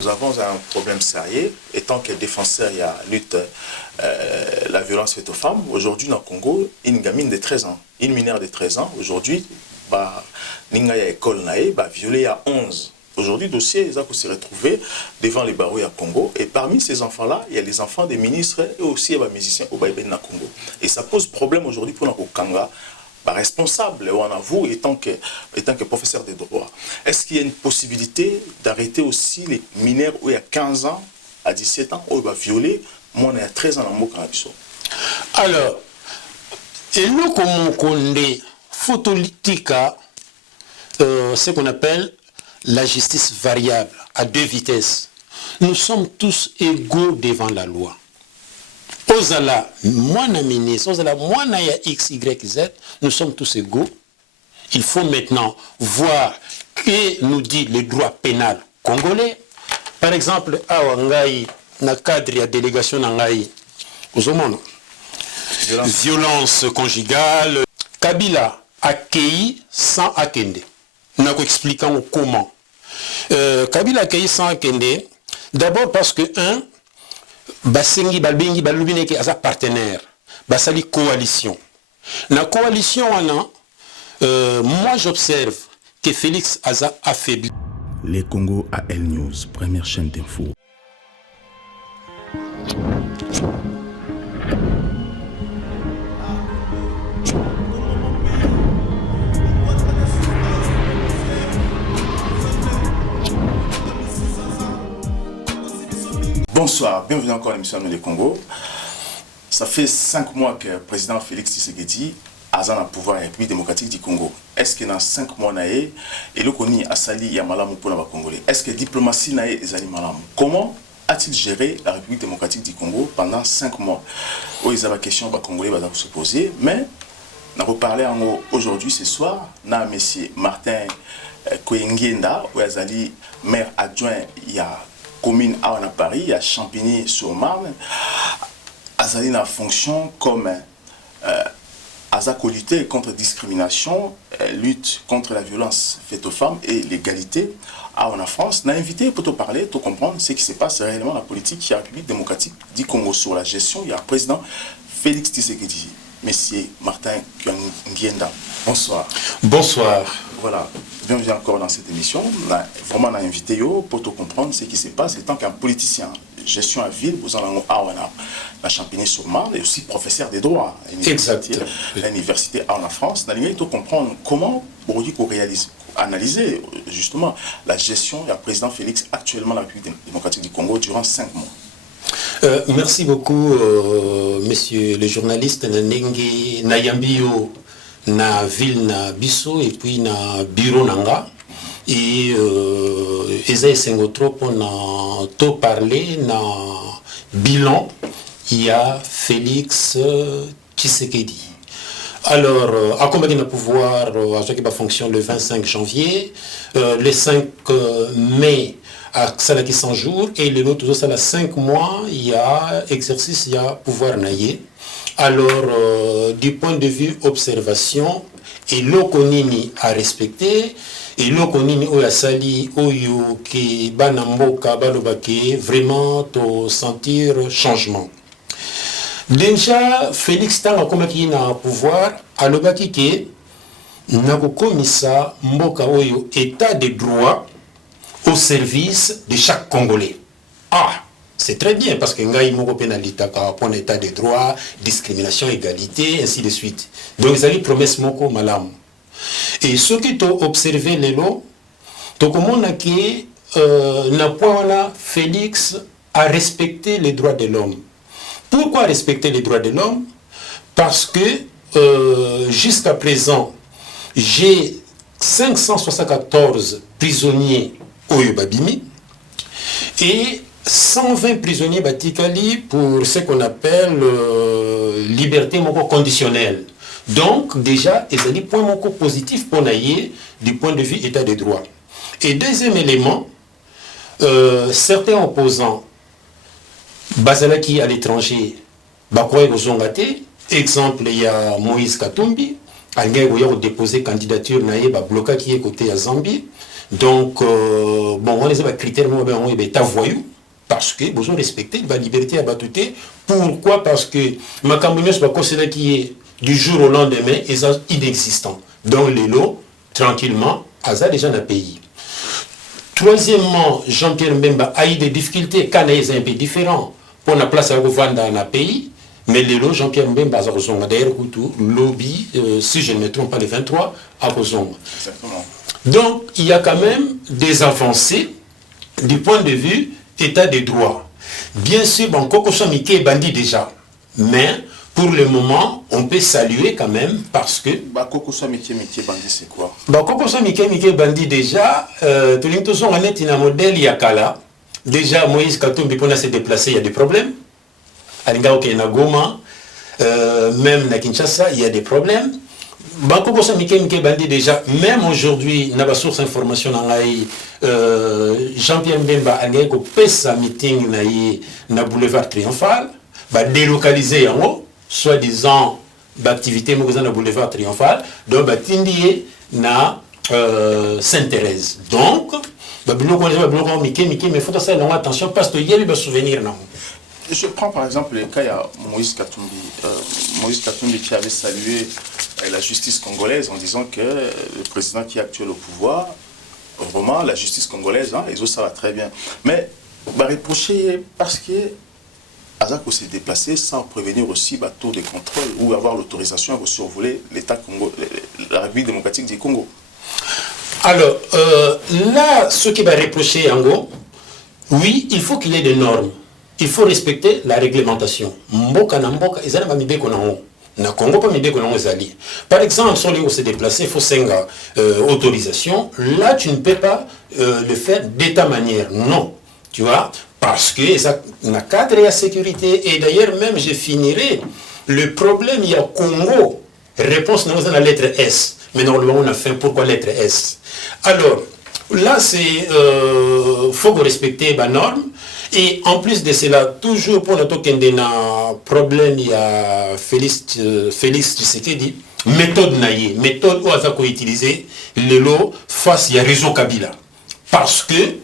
Nous avons un problème sérieux, étant que défenseur, il y a lutte, la violence faite aux femmes. Aujourd'hui, dans le Congo, une gamine de 13 ans, une mineure de 13 ans, aujourd'hui, il école violée à 11. Aujourd'hui, le dossier, ils ont se retrouver devant les barreaux à Congo. Et parmi ces enfants-là, il y a les enfants des ministres et aussi des musiciens au Congo. Et ça pose problème aujourd'hui pour notre Kanga. Responsable, on avoue, étant que professeur de droit. Est-ce qu'il y a une possibilité d'arrêter aussi les mineurs où il y a 15 ans à 17 ans, où il va violer, moi il y a 13 ans dans mon canapé? Alors, et nous, comme on connaît, photolytica, ce qu'on appelle la justice variable à deux vitesses. Nous sommes tous égaux devant la loi. Ozala, moi na ministre, Ozala, moi na X, Y, Z, nous sommes tous égaux. Il faut maintenant voir que nous dit le droit pénal congolais. Par exemple, à Wangaï, na cadre de la délégation Nangaï, violence conjugale, Kabila accueilli sans akende. Nous expliquons comment. Kabila accueilli sans akende, d'abord parce que, basengi balbengi balubine ke aza partenaire basali coalition la coalition moi j'observe que Félix aza affaibli. Les Congo AL News, première chaîne d'info. Bonsoir, bienvenue encore à l'émission de Congo. Ça fait 5 mois que le président Félix Tshisekedi a le pouvoir de la République démocratique du Congo. Est-ce que dans 5 mois, et le Koni a sali Yamalamu pour les Congolais? Est-ce que la diplomatie n'a pas Malamu? Comment a-t-il géré la République démocratique du Congo pendant 5 mois? Oui, il y a des questions que les Congolais vont se poser, mais on va parler aujourd'hui, ce soir, na M. Martin Koyengienda, où il y maire adjoint, il y a commune à Paris, à Champigny-sur-Marne, Azali na fonction comme lutter contre la discrimination, lutte contre la violence faite aux femmes et l'égalité en France. On a invité pour te parler, pour comprendre ce qui se passe réellement dans la politique de la République démocratique du Congo sur la gestion. Il y a le président Félix Tshisekedi. Monsieur Martin Ngienda, bonsoir. Bonsoir. Voilà, bienvenue encore dans cette émission. Vraiment, on a invité pour te comprendre ce qui se passe. Étant qu'un politicien, gestion à ville, vous en avez la Champigny-sur-Marne et aussi professeur de droit à l'université en France. On a comprendre comment vous réalisez, analyser justement la gestion du président Félix actuellement dans la République démocratique du Congo durant 5 mois. Merci beaucoup, monsieur le journaliste Nengi Nayambio, na ville na biso et puis na bureau nanga et eza esengo trop pour na to parler na bilan il y a Félix Tshisekedi. Alors, à combien de pouvoir à ce qui va fonctionner le 25 janvier, le 5 mai à Salaki 100 jours et le autre ça 5 mois il y a exercice il y a pouvoir naïe. Alors, du point de vue observation, et l'okonini à respecter, et l'okonini ou sali oyo ki banamboka balobake vraiment to sentir changement. Déjà, Félix Tanga comme qui na pouvoir, alobaki ke nakokomisa mboka oyo état de droit au service de chaque Congolais. Ah! C'est très bien parce que ngai moko pénalité pour l'état de droit, discrimination, égalité, ainsi de suite. Donc ils allaient promesse moko malam. Et ce qui t'ont observé les lots, tout comment on a qui n'a pas Félix à respecter les droits de l'homme. Pourquoi respecter les droits de l'homme? Parce que jusqu'à présent, j'ai 574 prisonniers au Yubabimi et 120 prisonniers batikali pour ce qu'on appelle liberté conditionnelle. Donc déjà, il y a des points positifs pour naïe du point de vue état de droit. Et deuxième élément, certains opposants Bazalaki à l'étranger, Bakoué Ozongate, exemple, il y a Moïse Katumbi, il a déposé candidature naïe, bloqué qui est côté à Zambie. Donc, bon, on les a critères, on est voyou, parce que vous respectez la liberté à battuter. Pourquoi? Parce que ma cambonius va considérer qui est du jour au lendemain, et ça inexistant. Donc, les lots, tranquillement, Aza déjà dans le pays. Troisièmement, Jean-Pierre Mbemba a eu des difficultés, quand il est un peu différent, pour la place à vendre dans le pays. Mais les lots, Jean-Pierre Mbemba, d'ailleurs, lobby, si je ne me trompe pas, les 23, à Kozonga. Exactement. Donc, il y a quand même des avancées du point de vue état des droits. Bien sûr, bon, Koko Samike est bandit déjà. Mais, pour le moment, on peut saluer quand même parce que... Koko Samike bandit, c'est quoi? Koko Samike bandit déjà, tout le monde a un modèle Yakala. Déjà, Moïse Katumbi, pour se déplacer, il y a des problèmes. Na Goma, même à Kinshasa, il y a des problèmes. Banco Samike bandit déjà, même aujourd'hui, dans la source d'information, Jean-Pierre Mbemba a fait sa meeting na boulevard Triomphal, délocalisé en haut, soi-disant d'activité dans boulevard Triomphal, donc Tindie na Sainte-Thérèse. Donc, mais il faut faire attention parce qu'il y a des souvenirs. Je prends par exemple le cas, il y a Moïse Katumbi. Moïse Katumbi qui avait salué la justice congolaise en disant que le président qui est actuel au pouvoir, vraiment la justice congolaise, ils ont ça va très bien. Mais reprocher parce que Azako s'est déplacé sans prévenir aussi bateau de contrôle ou avoir l'autorisation pour survoler l'État Congo, la République démocratique du Congo. Alors, là, ce qui va reprocher Ango, oui, il faut qu'il y ait des normes. Il faut respecter la réglementation. Mboka na mboka, ils ont mis na Congo pas mis zali. Par exemple, sur les où se déplacer, il faut 5 autorisation. Là, tu ne peux pas le faire d'état-manière. Non. Tu vois, parce que ça n'a cadre et la sécurité. Et d'ailleurs, même, je finirai. Le problème, il y a Congo. Réponse, nous avons la lettre S. Mais normalement, on a fait pourquoi lettre S. Alors, là, c'est faut respecter les normes. Et en plus de cela, toujours pour notre problème, il y a Félix Tshisekedi, méthode naïe, méthode où on a utilisé le lot face à réseau Kabila. Parce que,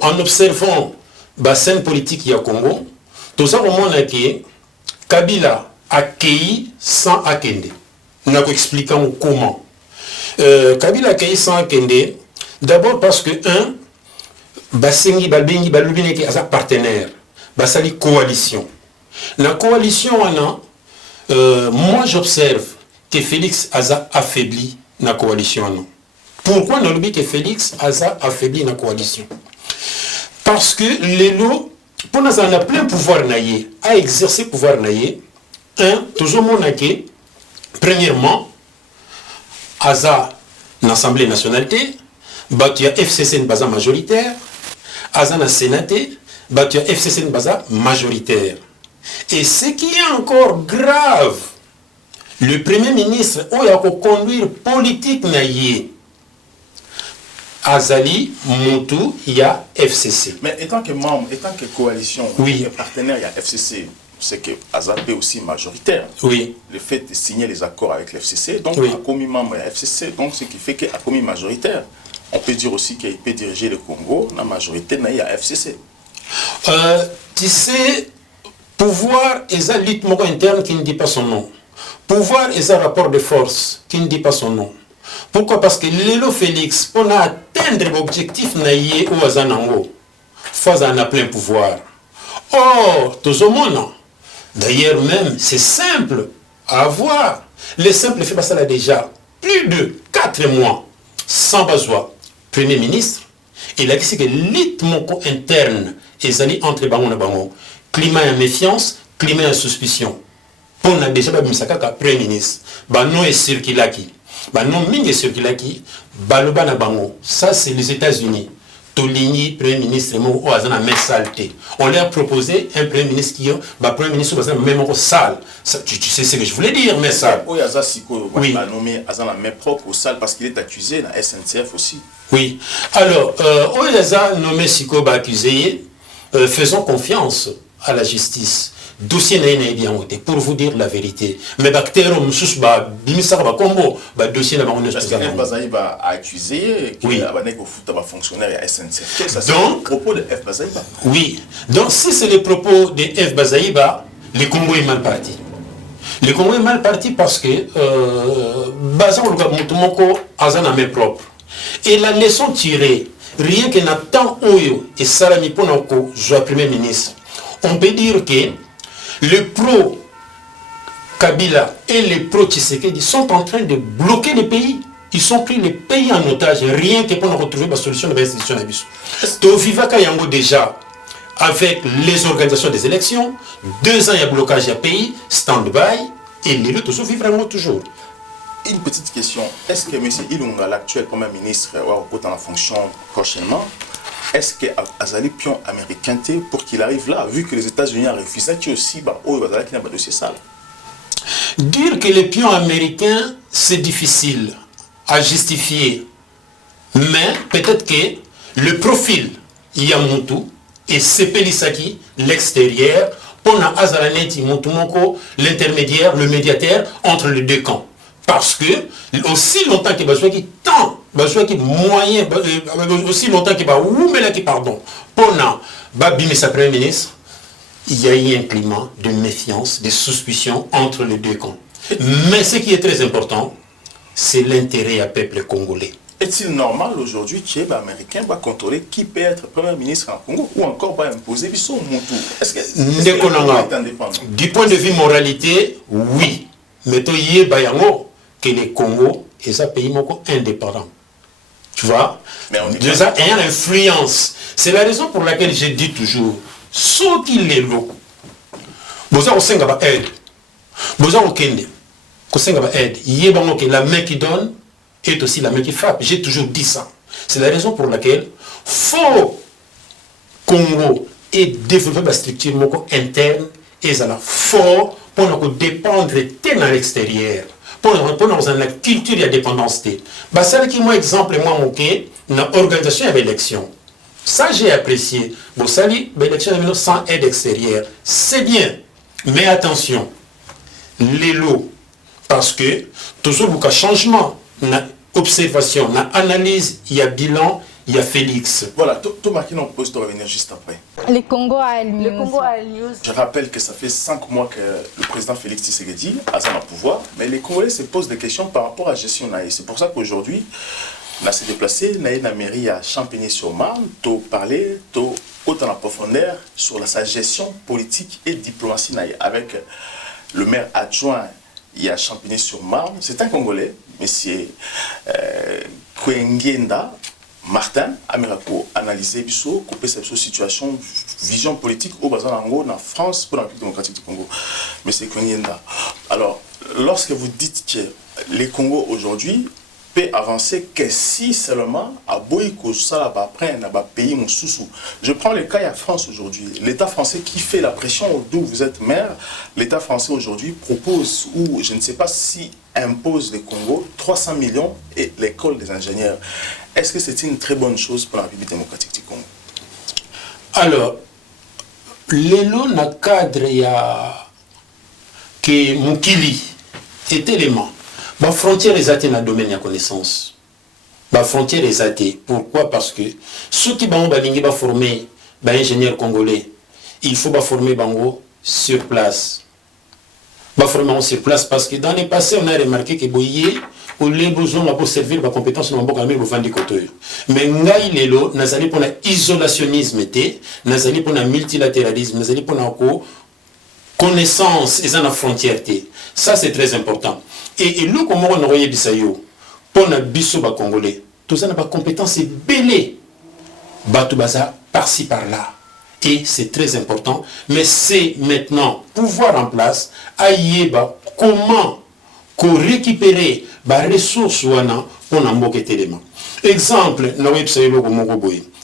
en observant la scène politique il y a Congo, tout ça, on a que Kabila a accueilli sans Akende. Nous avons expliqué comment. Kabila a accueilli sans Akende, d'abord parce que, Basengi Balbengi Balubine qui est partenaire, Basali coalition. La coalition, moi j'observe que Félix a affaibli la coalition. Pourquoi on dit que Félix a affaibli la coalition? Parce que les lots, pour nous en a plein pouvoir à exercer pouvoir toujours mon premièrement, Aza l'Assemblée nationalité, tu as FCC une base majoritaire, Azana Sénaté, tu as FCC une base majoritaire. Et ce qui est encore grave, le Premier ministre a conduire politique naïe. Azali, Moutou, il y a FCC. Mais étant que membre, étant que coalition, oui. Partenaire, il y a FCC. C'est que Azapé aussi majoritaire. Oui. Le fait de signer les accords avec l'FCC, donc oui. a commis membre à FCC, donc ce qui fait qu'il a commis majoritaire. On peut dire aussi qu'il peut diriger le Congo, la majorité n'a à FCC. Tu sais, pouvoir est un lutte interne qui ne dit pas son nom. Pouvoir est un rapport de force qui ne dit pas son nom. Pourquoi? Parce que Lélo Félix, pour atteindre l'objectif naïe ou Azanango, faut en plein pouvoir. Or, tout le monde, d'ailleurs même, c'est simple à avoir. Le simple fait passer là déjà plus de 4 mois sans besoin. Premier ministre, il a dit que l'rythme interne est allé entre Bango et Bango. Climat de méfiance, climat de suspicion. On a déjà mis ça comme Premier ministre. Bano est circulaki. Bano ming est circulaki. Baloba na Bango. Ça, c'est les États-Unis. Toligny, Premier ministre, on leur a proposé un Premier ministre qui a Premier ministre même salle. Tu sais ce que je voulais dire, mais ça. Oui, il a nommé Azana même propre au salle parce qu'il est accusé dans la SNCF aussi. Oui. Alors, Oyaza nommé Siko accusé, faisons confiance à la justice. dossier n'est bien voté, pour vous dire la vérité. Mais bactéries, moussous, bimisa, combo, dossier n'a pas on est Bazaï va accuser qu'il a un fonctionnaire à SNCF. Donc, propos de F Bazaïba. Oui. Donc, si c'est les propos de F Bazaïba, le Congo est mal parti. Le Congo est mal parti parce que Bazan Moutoumoko a sa main propre. Et la leçon tirée, rien que Nathan Oyo et Salami Ponoko, je Premier ministre, on peut dire que les pro-Kabila et les pro-Tshisekedi sont en train de bloquer le pays. Ils ont pris les pays en otage, rien que pour nous retrouver la solution de l'institution d'Abisso. Donc, Vivaka Yango déjà, avec les organisations des élections, 2 ans, il y a blocage à pays, stand-by, et les luttes vivent toujours. Une petite question, est-ce que M. Ilunga, l'actuel Premier ministre, va dans la fonction prochainement, est-ce que Azali pion américain pour qu'il arrive là, vu que les États-Unis ont refusé, qu'il aussi, qui n'a pas dossier sale? Dire que les pions américains, c'est difficile à justifier, mais peut-être que le profil Yamutu et Sepelisaki, l'extérieur, pour Azalaneti Mutumoko, l'intermédiaire, le médiateur entre les deux camps. Parce que, aussi longtemps que Bazouaki tant, Bazouaki moyen, aussi longtemps que Baoumelaki, pardon, pour Babimi, sa Premier ministre, il y a eu un climat de méfiance, de suspicion entre les deux camps. Mais ce qui est très important, c'est l'intérêt à peuple congolais. Est-il normal aujourd'hui que les Américains va contrôler qui peut être Premier ministre en Congo ou encore va imposer son Moutou? Est-ce que est indépendant? Du point de vue moralité, oui. Mais il y a que le Congo est un pays indépendant. Tu vois? Déjà, il y a une influence. C'est la raison pour laquelle je dis toujours, ceux qui les locaux, vous avez aide. Vous avez aide. Il y a la main qui donne est aussi la main qui frappe. J'ai toujours dit ça. C'est la raison pour laquelle faut Congo et développer la structure interne et ça fort pour nous dépendre de l'extérieur. Pour nous dans la culture de dépendance. C'est qui moi exemple moi moqué dans l'organisation de l'élection. Ça j'ai apprécié. Bon ça dit l'élection sans aide extérieure. C'est bien. Mais attention. Les lots parce que toujours beaucoup de changements. Observation, analyse, il y a bilan, il y a Félix. Voilà, Thomas qui nous pose de revenir juste après. Le Congo a News. Je rappelle que ça fait 5 mois que le président Félix Tshisekedi a son pouvoir, mais les Congolais se posent des questions par rapport à la gestion naïe. C'est pour ça qu'aujourd'hui, on a se déplacé, on a une mairie à Champigny-sur-Marne, pour parler, autant en profondeur sur sa gestion politique et diplomatie naïe. Avec le maire adjoint, il y a Champigny-sur-Marne, c'est un Congolais. Monsieur Kouengenda Martin, Amirako, analysé biso, couper cette situation, vision politique au Bazanango, en France, pour la République démocratique du Congo. Monsieur Kouengenda. Alors, lorsque vous dites que les Congos aujourd'hui peut avancer que si seulement à Boïko, ça va prendre, va payer mon sous-sous. Je prends le cas de la France aujourd'hui. L'État français qui fait la pression d'où vous êtes maire, l'État français aujourd'hui propose, ou je ne sais pas si impose le Congo 300 millions et l'école des ingénieurs. Est-ce que c'est une très bonne chose pour la République démocratique du Congo? Alors, l'élo na cadre ya que Mukili est élément. La frontière est athée dans le domaine de la connaissance. La frontière est athée. Pourquoi? Parce que ceux qui vont former les ingénieurs congolais, il faut former bango sur place. Former sur place parce que dans le passé, on a remarqué que Boye, on a besoin de servir la compétence dans le vendre côté. Mais ngai lelo, nazali pour l'isolationnisme, nazali pour le multilatéralisme, nazali pour la connaissance et la frontière. Ça, c'est très important. Et nous, comme on a dit ça, pour les biso congolais, tout ça n'a pas de compétence, c'est belé. Batoubaza, par-ci, par-là. Et c'est très important. Mais c'est maintenant pouvoir en place, aïeba, comment récupérer les ressources pour nous éléments. Exemple, nous avons dit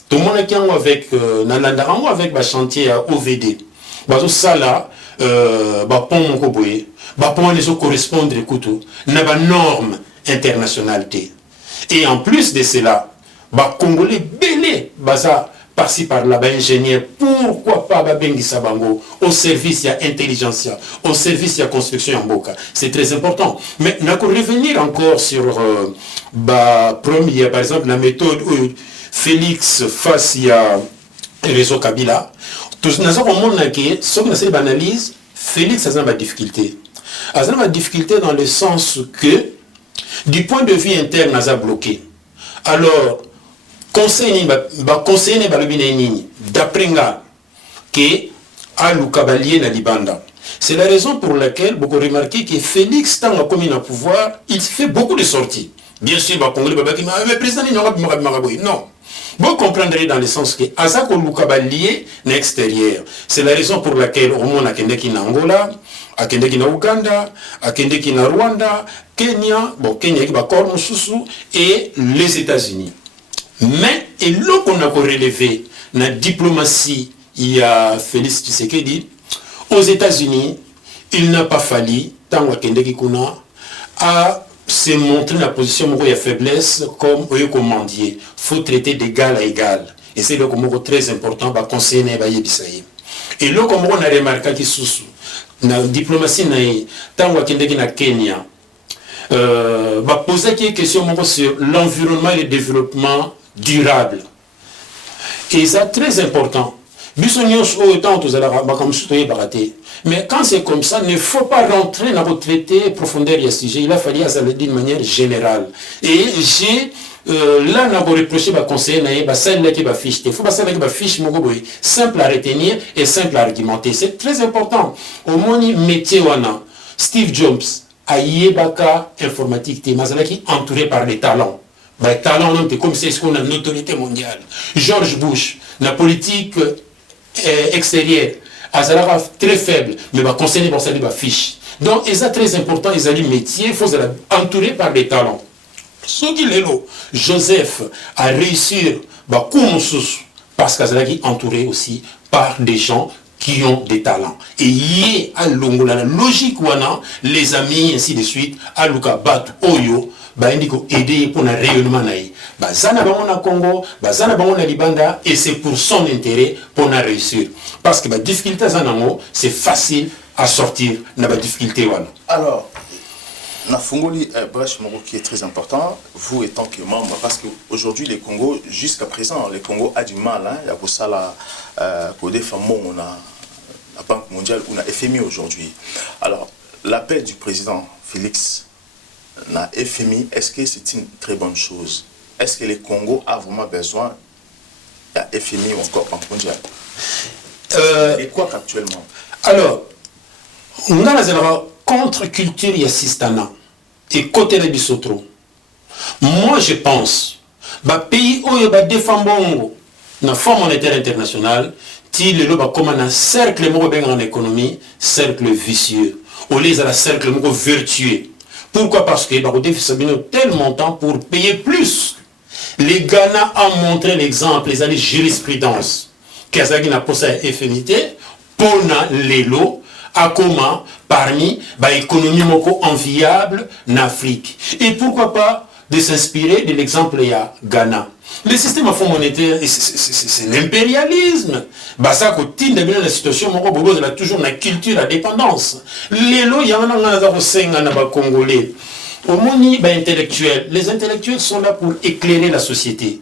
tout le monde est avec le chantier à OVD. Ça là, pour les correspondre à une norme internationale. Et en plus de cela, les Congolais belé, par-ci par-là, ingénieurs, pourquoi pas Babengi Sabango au service de l'intelligence, au service de la construction en Boka. C'est très important. Mais nous allons revenir encore sur par exemple la méthode où Félix face à réseau Kabila. Nous avons une analyse. Félix a une difficulté. Il a une difficulté dans le sens que, du point de vue interne, il a bloqué. Alors, conseil d'après que Alukabalié na Libanda. C'est la raison pour laquelle vous remarquez que Félix, tant a commis le pouvoir, il fait beaucoup de sorties. Bien sûr, le président non. Vous comprendrez dans le sens que Azako Lukabalié n'est extérieur. C'est la raison pour laquelle au monde a Kendeki na Angola, a Kendeki na Ouganda, a Kendeki na Rwanda, Kenya, Kenya qui va et les États-Unis. Mais, et là qu'on a relevé dans la diplomatie, il y a Félix Tshisekedi, aux États-Unis, il n'a pas fallu, tant que Kuna, à se montrer la position où il y a faiblesse comme au commandier. Il faut traiter d'égal à égal. Et c'est là que très important, va conseiller et là, comme on a remarqué que dans la diplomatie, tant que na Kenya, va poser quelques questions sur l'environnement et le développement durable. Et c'est très important. Mais quand c'est comme ça, il ne faut pas rentrer dans votre traité profondeur et sujet. Il a fallu aller d'une manière générale. Et j'ai là, on a reproché à conseiller, il faut passer avec ma fiche simple à retenir et simple à argumenter. C'est très important. Au moins, métier, Steve Jobs, a Yebaka informatique, qui entouré par les talents. Les talents, comme c'est ce qu'on a une autorité mondiale. George Bush, la politique extérieure, Azara très faible, mais va conseiller pour ça, les fiches. Donc, c'est très important, ils ont un métier, il faut être entouré par les talents. Ce qui est là, Joseph a réussi parce qu'il est entouré aussi par des gens qui ont des talents. Et il y a la logique, les amis, ainsi de suite, à Luka Batu Oyo, aider pour le rayonnement. Zana na Congo, Zana na Libanda, et c'est pour son intérêt pour réussir. Parce que la difficulté, c'est facile à sortir de la difficulté. Alors, Nafungoli brèche qui est très important, vous étant que membre, parce qu'aujourd'hui, le Congo, jusqu'à présent, le Congo a du mal. Il y a pour ça pour des femmes, on a la Banque mondiale, on a FMI aujourd'hui. Alors, l'appel du président Félix na FMI, est-ce que c'est une très bonne chose? Est-ce que le Congo a vraiment besoin de FMI ou encore Banque mondiale? Et quoi qu'actuellement? Alors, on a la contre-culture et assistana. Et côté de Bissotro. Moi, je pense, que les pays où ils défendent le Fonds monétaire international, ils ont comme un cercle en économie, cercle vicieux. Au lieu de un cercle vertueux. Pourquoi? Parce que les déficits ont tellement de temps pour payer plus. Les Ghana ont montré l'exemple, les années jurisprudence. Kazaki n'a pas sa FMité, pour les lots, à comment parmi l'économie enviable en Afrique. Et pourquoi pas de s'inspirer de l'exemple de Ghana. Le système à fonds monétaire, c'est l'impérialisme. Ça continue de la situation, on a toujours la culture, la dépendance. Les lots, il y a un Congolais. Au monde intellectuel, les intellectuels sont là pour éclairer la société.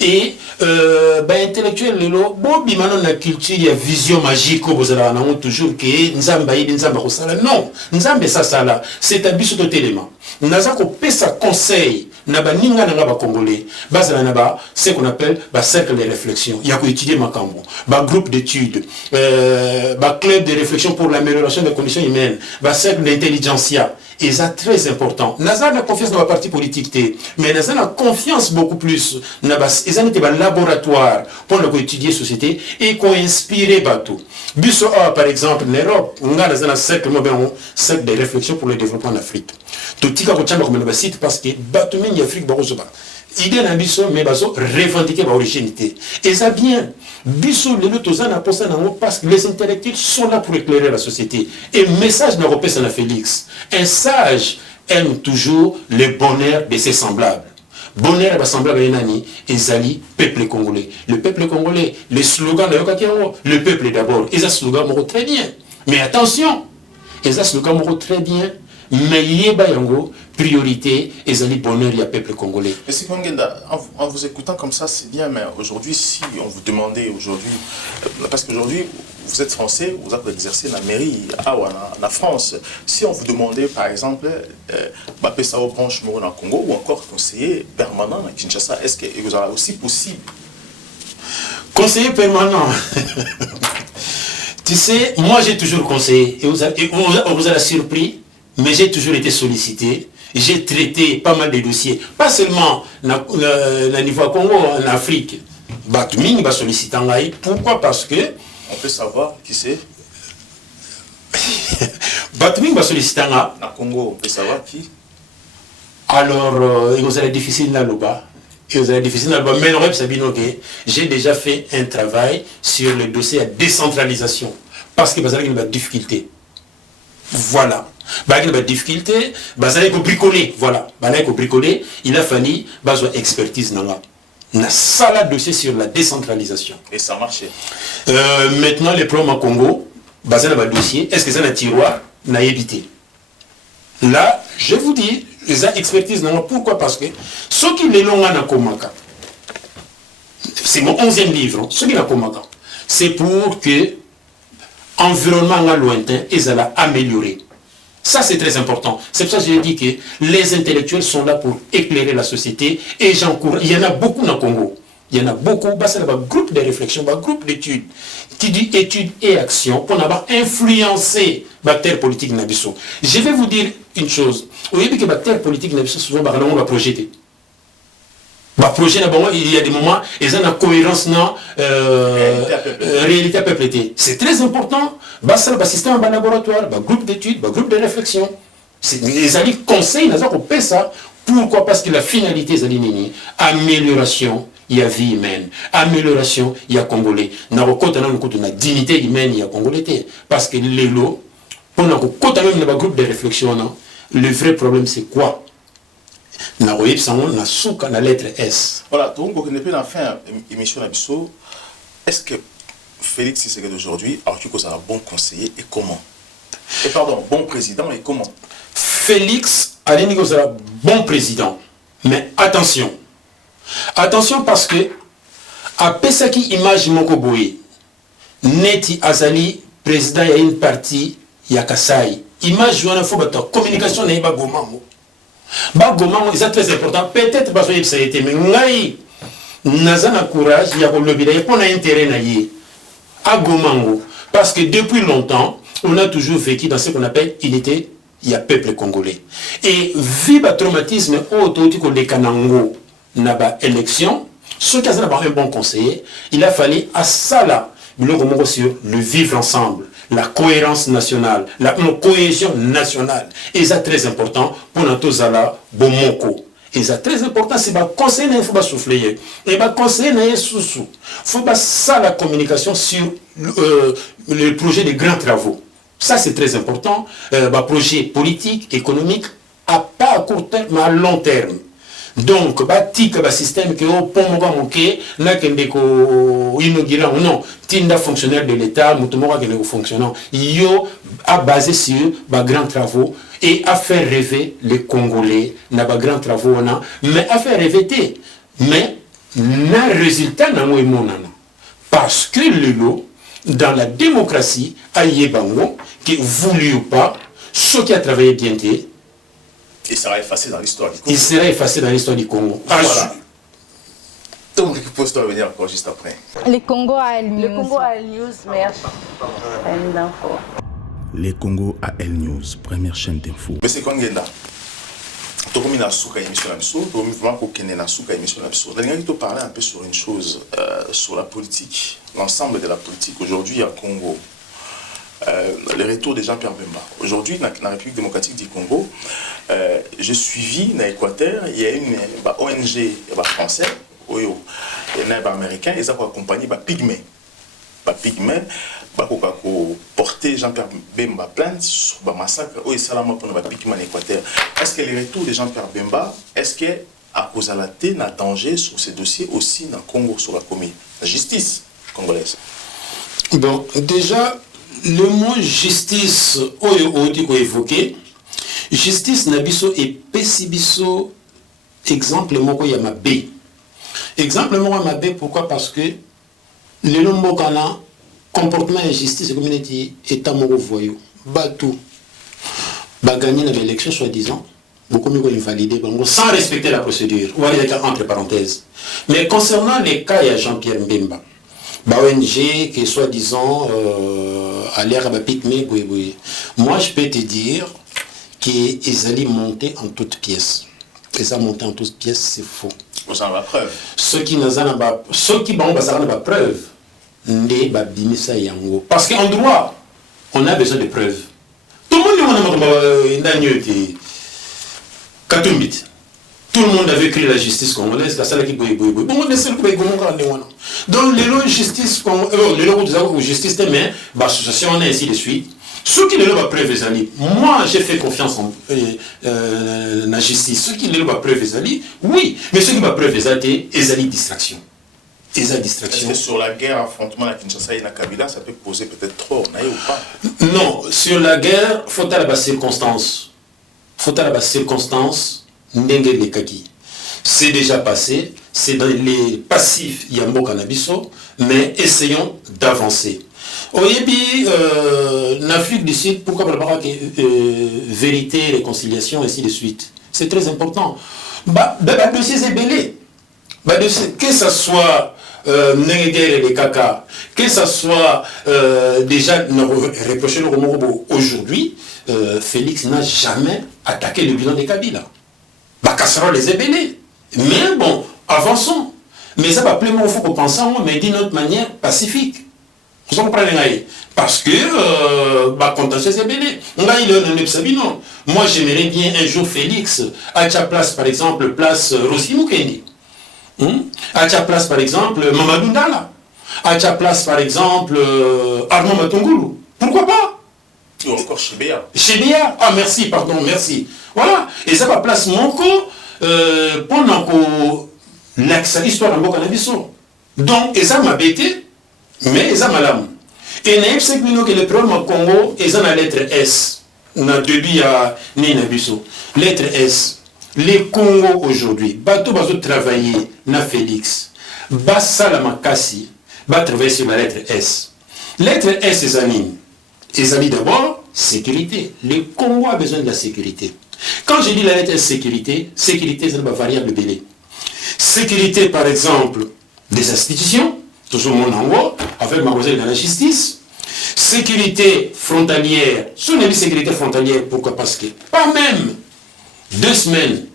Et intellectuel lelo bo bimano na culture ya vision magique vous allez toujours que nzamba yi nzamba ko sala non nzambe ça sala c'est un biso de élément naza ko pesa conseil na ba ninga na ba congolais bazala na ba ce qu'on appelle ba cercle de réflexion ya ko étudier makambo ba groupe d'études ba club de réflexion pour l'amélioration des conditions humaines ba cercle d'intelligentsia. Et c'est très important. Naza a confiance dans la partie politique, mais Naza a confiance beaucoup plus dans le laboratoire pour étudier la société et qu'on inspire bateau. Busso par exemple, en Europe, on a un cercle de réflexion pour le développement en Afrique. Tout le monde a un site parce que bateau en Afrique, idée na biso mais bazo revendiquer l'originalité et ça bien biso le tozana posa nango parce que les intellectuels sont là pour éclairer la société et message na repesa na Félix un sage aime toujours le bonheur de ses semblables bonheur va sembler à Nani, Ezali, peuple congolais. Le peuple congolais, les slogans de Yokakiro, le peuple d'abord. Et ça, slogan moro très bien. Mais attention, et ça, slogan moro très bien. Mais il y a priorité, Ezali, bonheur, il y a peuple congolais. Mais c'est en vous écoutant comme ça, c'est bien, mais aujourd'hui, si on vous demandait aujourd'hui, parce qu'aujourd'hui, vous êtes français, vous avez exercé la mairie en France. Si on vous demandait, par exemple, Bapesao Branche Moro dans Congo ou encore conseiller permanent à Kinshasa, est-ce que vous avez aussi possible? Conseiller permanent. Tu sais, moi j'ai toujours conseillé, et on vous a surpris, mais j'ai toujours été sollicité. J'ai traité pas mal de dossiers, pas seulement au niveau Congo, en Afrique. Batming va solliciter en Haïti. Pourquoi? Parce que... On peut savoir qui c'est. Batming va solliciter en Congo, on peut savoir qui. Alors, il vous a difficile là bas. Mais non, j'ai déjà fait un travail sur le dossier à décentralisation. Parce que il y a une difficulté. Voilà. Il y a une difficulté. Il faut bricoler. Voilà. Il faut bricoler. Il a fallu une expertise. On a ça là dossier sur la décentralisation. Et ça a marché. Maintenant, les problèmes au Congo, il y a un dossier. Est-ce que c'est un tiroir? N'a évité. Là, je vous dis, les expertises, non. Pourquoi? Parce que ceux qui les l'ont en Komaka, c'est mon 11e livre, ceux qui l'ont en Komaka, c'est pour que l'environnement lointain, ils allaient améliorer. Ça, c'est très important. C'est pour ça que j'ai dit que les intellectuels sont là pour éclairer la société et j'encourage. Il y en a beaucoup dans le Congo. Il y en a beaucoup. C'est un groupe de réflexion, un groupe d'études qui dit études et actions pour avoir influencé la terre politique Nabiso. Je vais vous dire une chose. Vous voyez que la terre politique Nabiso, souvent, on va projeter. Projet, il y a des moments, ils ont une cohérence dans réalité à peupleté. C'est très important. C'est un système, un laboratoire, un groupe d'études, un groupe de réflexion. Les alliés conseillent, ils ont ça. Pourquoi? Parce que la finalité, c'est amélioration, il y a vie humaine. Amélioration, il y a Congolais. Dans la dignité humaine, il y a Congolais. Parce que les lots, pendant un groupe de réflexion, le vrai problème, c'est quoi? Na la lettre S. Voilà, donc on n'est pas en fin émission d'Abisso. Est-ce que Félix Tshisekedi d'aujourd'hui a eu un bon conseiller et comment? Et pardon, bon président et comment? Félix a un bon président. Mais attention. Attention parce que à Pesaki image Mokoboye, Neti Azali, président il y a une partie Yakasai. Image jouant faut communication n'est pas gourmand. Bagoma, c'est très important. Peut-être parce que ça a été, mais ngai, nazana courage, il y a pour le bilan, il y a un intérêt à Gomango. Parce que depuis longtemps, on a toujours vécu dans ce qu'on appelle unité, il y a peuple congolais. Et vu le traumatisme autour de Kanango, n'a pas élection, ceux qui ont un bon conseiller, il a fallu à ça là, sur le vivre ensemble. La cohérence nationale, la cohésion nationale. Et c'est très important pour notre Zala Bomoko. Et c'est très important, c'est le conseil, il faut pas souffler. Et le conseil, il faut pas ça la communication sur le projet de grands travaux. Ça, c'est très important. Le projet politique, économique, pas à court terme, mais à long terme. Donc, le système qui est au pont manqué, n'a qu'un déco inaugurant ou non, tinda fonctionnaire de l'État, moutoumora qui est fonctionnant, il a basé sur les grands travaux et à faire rêver les Congolais, n'a pas grands travaux, mais à faire rêver, mais n'a résultat n'a moins mon parce que le lot, dans la démocratie, à Yebango, qui voulu ou pas, ceux qui a travaillé bien, il sera effacé dans l'histoire du Congo. Il sera effacé dans l'histoire du Congo. Voilà. Donc, il faut se revenir encore juste après. Les Congo à El News. Le Congo à El News, merci. Les Congo à El News, première chaîne d'info. Mais c'est quand Genda. Tu as mis la souka émission là-dessus, tu as mis vraiment qu'au Kenya la souka émission là-dessus. D'ailleurs, il te parler un peu sur une chose, sur la politique, l'ensemble de la politique. Aujourd'hui, il y a Congo. Le retour de Jean-Pierre Bemba. Aujourd'hui, dans la République démocratique du Congo, j'ai suivi dans l'Équateur, il y a une ONG française, il y a un américain, ils ont accompagné Pygmée. Pygmée, porter Jean-Pierre Bemba plainte sur le massacre, pour Pygmée en Équateur. Est-ce que le retour de Jean-Pierre Bemba, est-ce que à cause de la tête, un danger sur ces dossiers aussi dans le Congo, sur la commis, la justice congolaise. Bon, déjà, le mot justice, évoqué, justice nabiso et pessibiso, exemple, moko yamabe. Exemple, moko yamabe, pourquoi? Parce que le nombre kana comportement et justice, comme il dit, est un mot voyou. Batou, gagner dans l'élection, soi-disant, beaucoup mieux invalider, sans respecter la procédure. On va dire entre parenthèses. Mais concernant les cas, il y a Jean-Pierre Mbemba. ONG qui soi-disant à l'air à Pitmé, moi je peux te dire qu'ils allaient monter en toutes pièces. Ils ont monté en toutes pièces, c'est faux. Vous en avez preuve. Ceux qui n'ont pas preuve, parce qu'en droit, on a besoin de preuves. Tout le monde tout le monde avait créé la justice congolaise, la salle qui donc les lois de justice, les lois de justice, mais l'association et ainsi de suite. Ceux qui ne l'ont pas preuve, moi j'ai fait confiance en la justice. Ceux qui ne l'ont pas preuve, oui, mais ceux qui n'ont pas preuve, ils ont distraction. Est-ce que sur la guerre, affrontement à Kinshasa et à Kabila, ça peut poser peut-être trop, ou pas? Non, sur la guerre, il faut avoir la circonstance. C'est déjà passé, c'est dans les passifs Yambo Cannabiso, mais essayons d'avancer. Au début, en Afrique du Sud, pourquoi pas vérité, réconciliation, ainsi de suite. C'est très important. Dossier c'est belé. Que ce soit Nenguer et les Kaka, que ce soit déjà reproché le Romorobo aujourd'hui, Félix n'a jamais attaqué le bilan des Kabila. Casserole les ébélés. Mais bon, avançons. Mais ça va plus il faut qu'on pense mais d'une autre manière pacifique. Vous comprenez? Parce que, contentieux les ébélés. Moi, j'aimerais bien un jour Félix, à sa place, par exemple, place Rossi Mukendi. À sa place, par exemple, Mamadou Ndala. À sa place, par exemple, Armand Matungulu. Pourquoi pas? Ou encore Chébéa. Chébéa. Ah, merci, pardon, merci. Voilà. Et ça va place mon co pendant que l'histoire de Mbokanabiso. Donc, et ça m'a bêté, mais ça m'a l'âme. Et naïf, c'est que le problème au Congo, et ça la lettre S. Dans début à Ninabiso. Lettre S. Les Congo aujourd'hui, bateau travailler na Félix. Bassa la Makassi, va travailler sur la lettre S. Lettre S, c'est Zanine. Et amis d'abord, sécurité. Le Congo a besoin de la sécurité. Quand je dis la lettre sécurité, sécurité, c'est une variable belée. Sécurité, par exemple, des institutions, toujours mon ango, avec mademoiselle dans la justice. Sécurité frontalière. Si on a dit sécurité frontalière, pourquoi? Parce que, pas même 2 semaines,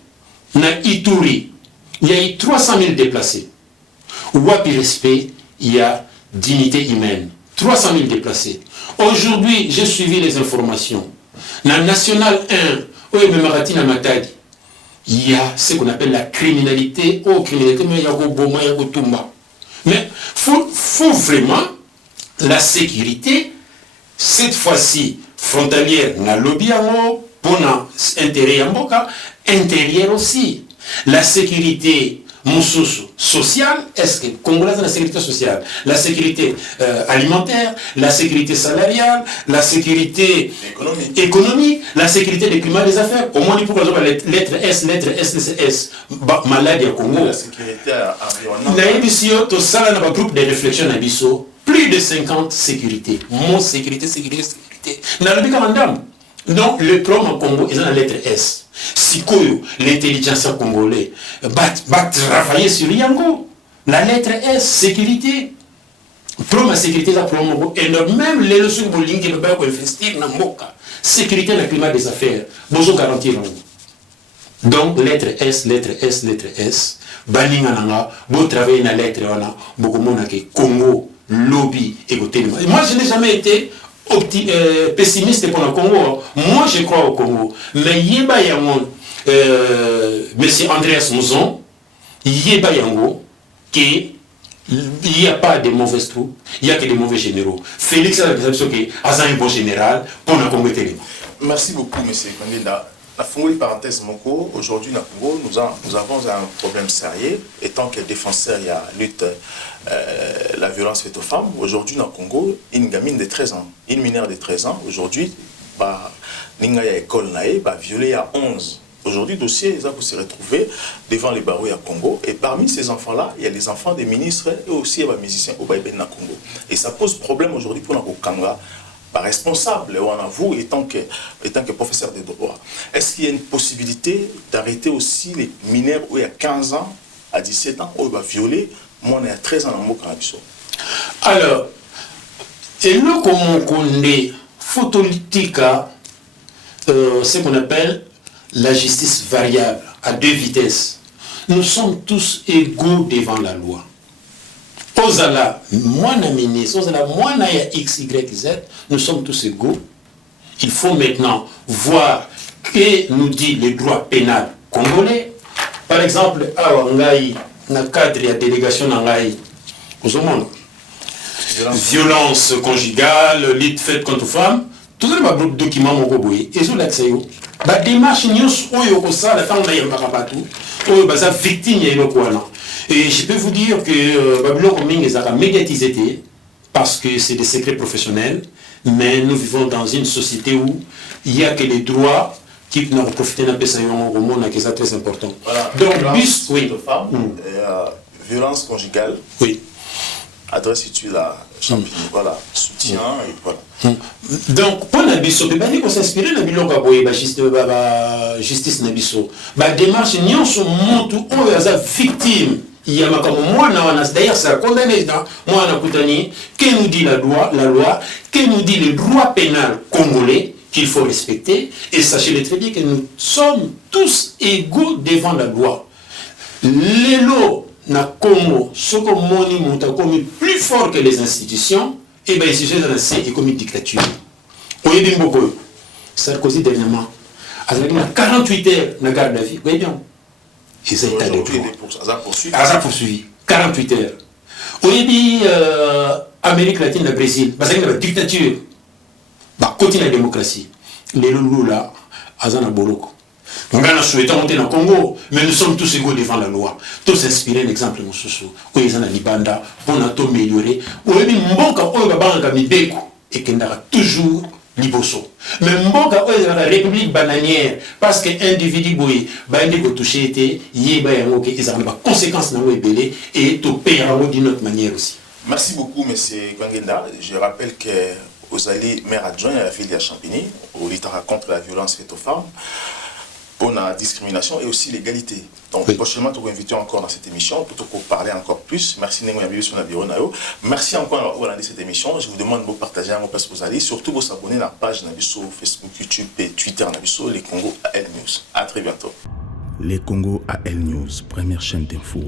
na Ituri, il y a eu 300 000 déplacés. Wapi respect, il y a dignité humaine. 300 000 déplacés. Aujourd'hui, j'ai suivi les informations. Dans le National 1, il y a ce qu'on appelle la criminalité. Mais faut vraiment la sécurité, cette fois-ci, frontalière, na lobby pour intérieur aussi. La sécurité sociale, est-ce que Congo a la sécurité sociale, la sécurité alimentaire, la sécurité salariale, la sécurité économique, la sécurité du climat des affaires. Au moins, pour la lettre S, maladie à Congo. La sécurité environnementale. Dans groupe de réflexion à Bisso, plus de 50 sécurités. Mon sécurité. Donc, le problème au Congo est dans la lettre S. Si l'intelligence congolaise va travailler sur Yango, la lettre S, sécurité. Pour ma sécurité, c'est un problème énorme. Même les leçons de ligne qui peuvent investir dans le sécurité dans le climat des affaires, besoin garantir. Donc, lettre S. Baningananga, vous travaillez dans la lettre, beaucoup de monde qui Congo, lobby, écoutez. Moi, je n'ai jamais été pessimiste pour le Congo. Moi, je crois au Congo. Mais Yeba Yangon, monsieur Andreas Mouzon, Yeba Yango, qu'il n'y a pas de mauvaises troupes, il n'y a que des mauvais généraux. Félix a la perception qu'il y a un bon général pour le Congo. Merci beaucoup, monsieur Kandida. La Fongoli parenthèse Moko, aujourd'hui dans le Congo, nous avons un problème sérieux, étant que défenseur, il y a lutte la violence faite aux femmes. Aujourd'hui dans le Congo, une gamine de 13 ans, une mineure de 13 ans, aujourd'hui, Ninga ya école nae, violée à 11. Aujourd'hui, dossier, ils ont se retrouver devant les barreaux à Congo. Et parmi ces enfants-là, il y a les enfants des ministres et aussi des musiciens au Baïben na Congo. Et ça pose problème aujourd'hui pour nos Kanga, responsable, vous, étant que professeur de droit. Est-ce qu'il y a une possibilité d'arrêter aussi les mineurs où il y a 15 ans, à 17 ans, où il va violer, moi on est à 13 ans dans mon cannabis? Alors, et là, comme on connaît, photolytique, ce qu'on appelle la justice variable à 2 vitesses. Nous sommes tous égaux devant la loi. Ozala, moi na ministre, Ozala, moi na X, Y, Z, nous sommes tous égaux. Il faut maintenant voir que nous dit le droit pénal congolais. Par exemple, à Wangaï, dans le cadre de la délégation Wangaï, aux hommes, violence conjugale, lutte faite contre femmes, tout ça, c'est un document qui est et l'accès. La démarche, la femme est victime. Et je peux vous dire que Babylon est médiatisé parce que c'est des secrets professionnels, mais nous vivons dans une société où il n'y a que les droits qui n'ont profité d'un peu au monde, qui est très important. Voilà. Donc, violence violence conjugale. Oui. Adresse située la Champigny, voilà, soutien et voilà. Donc, pour Nabiso, on peut s'inspirer de la justice Nabiso. La démarche, nous sommes victimes. Il y a moi, d'ailleurs, c'est condamné dans moi, que nous dit la loi, que nous dit le droit pénal congolais qu'il faut respecter. Et sachez-le très bien que nous sommes tous égaux devant la loi. Les lois na Congo, ce que moni monta comme plus fort que les institutions, et bien ici c'est comme une dictature. Oyebi Mboko, Sarkozy dernièrement, a 48 heures de garde à vie, voyez bien. Et ça a été poursuivi. 48 heures. Oyebi Amérique latine, le Brésil, parce qu'il y a une dictature, continue la démocratie. Les loulous là, Azana Boloko. Nous souhaitons monter dans le Congo, mais nous sommes tous égaux devant la loi. Tous inspirés l'exemple de Moussoussou. Où ils sont à Libanda, on a tout amélioré. Où ils sont et qu'il y a toujours Liboso. Mais Mboka est la République bananière, parce qu'un individu qui a touché, il y a des conséquences dans le belé et tout payer d'une autre manière aussi. Merci beaucoup, M. Gwangenda. Je rappelle que Ozali, maire adjoint à la ville de Champigny, au littoral contre la violence faite aux femmes, pour la discrimination et aussi l'égalité. Donc, prochainement, nous vous invitons encore dans cette émission pour parler encore plus. Merci sur la bureau. Merci encore pour cette émission. Je vous demande de partager un mot parce que vous allez surtout vous abonner à la page Nabiso, Facebook, YouTube et Twitter Nabiso, les Congo AL News. À très bientôt. Les Congo AL News, première chaîne d'info.